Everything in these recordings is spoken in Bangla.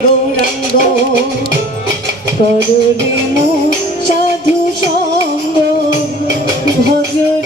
গৌরাঙ্গ করুণে সাধু সঙ্গ ভজরে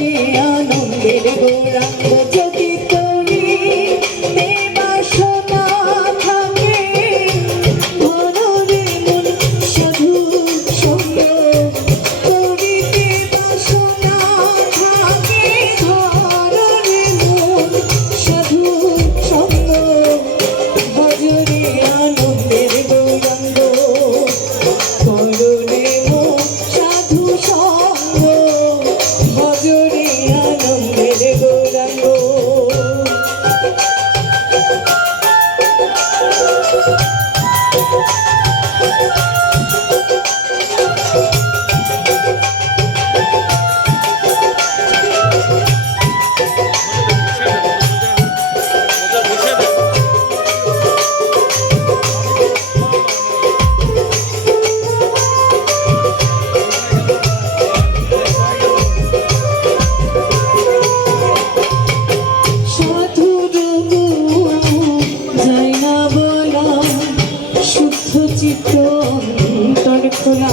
অন্তর খোলা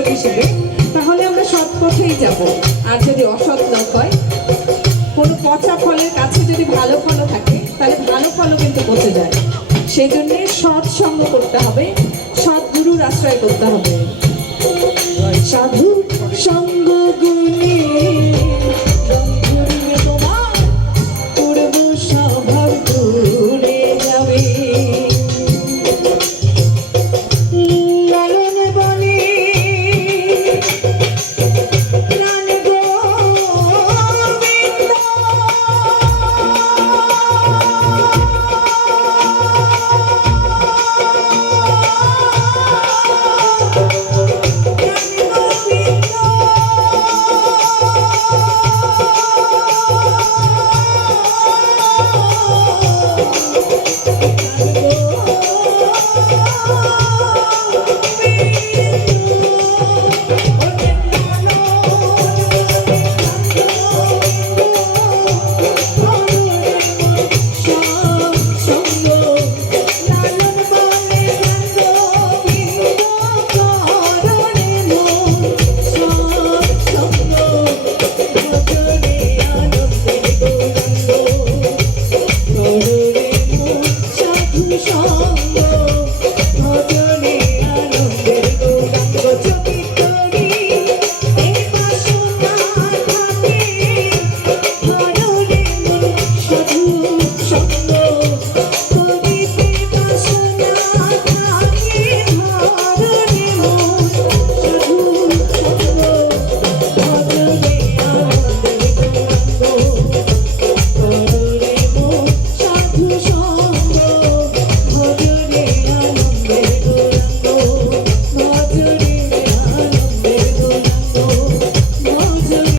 প্রদর্শক হিসেবে, তাহলে আমরা সৎ পথেই যাব। আর যদি অসৎ না হয়, কোনো পচা ফলের কাছে যদি ভালো ফলও থাকে, তাহলে ভালো ফলও কিন্তু পচে যায়। সেই জন্যে সৎ সঙ্গ করতে হবে সৎ গুরুর আশ্রয় করতে হবে। সাধু